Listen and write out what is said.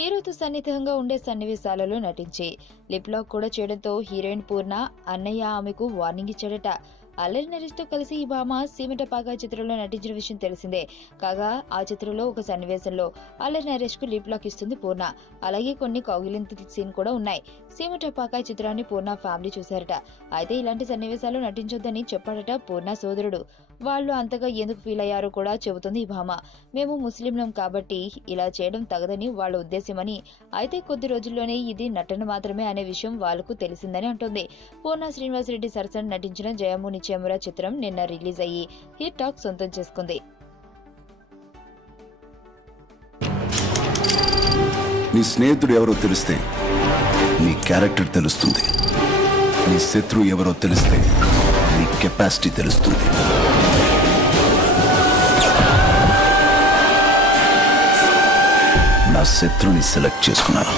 హీరోతో సన్నిహితంగా ఉండే సన్నివేశాలలో నటించి లిప్ లాక్ కూడా చేయడంతో హీరోయిన్ పూర్ణ అన్నయ్య ఆమెకు వార్నింగ్ ఇచ్చాడట. అల్లరి నరేష్తో కలిసి ఈ భామ సీమటపాక చిత్రంలో నటించిన విషయం తెలిసిందే. కాగా ఆ చిత్రంలో ఒక సన్నివేశంలో అల్లరి నరేష్ కు లిప్ లాక్ ఇస్తుంది పూర్ణ. అలాగే కొన్ని కౌగిలింత సీన్ కూడా ఉన్నాయి. సీమటపాక చిత్రాన్ని పూర్ణ ఫ్యామిలీ చూశారట. అయితే ఇలాంటి సన్నివేశాలు నటించొద్దని చెప్పాడట పూర్ణ సోదరుడు. వాళ్ళు అంతగా ఎందుకు ఫీల్ అయ్యారో కూడా చెబుతుంది ఈ భామ. మేము ముస్లింలం కాబట్టి ఇలా చేయడం తగదని వాళ్ళ ఉద్దేశమని, అయితే కొద్ది రోజుల్లోనే ఇది నటన మాత్రమే అనే విషయం వాళ్లకు తెలిసిందని అంటుంది. పూర్ణ శ్రీనివాస్ రెడ్డి సరసన నటించిన జయముని చెమురా చిత్రం నిన్న రిలీజ్ అయ్యి హిట్ టాక్ సొంతం చేసుకుంది. నీ స్నేహితుడు ఎవరో తెలిస్తే నీ క్యారెక్టర్ తెలుస్తుంది. నీ శత్రువు ఎవరో తెలిస్తే నీ కెపాసిటీ తెలుస్తుంది. నా శత్రువుని సెలెక్ట్ చేసుకున్నాను.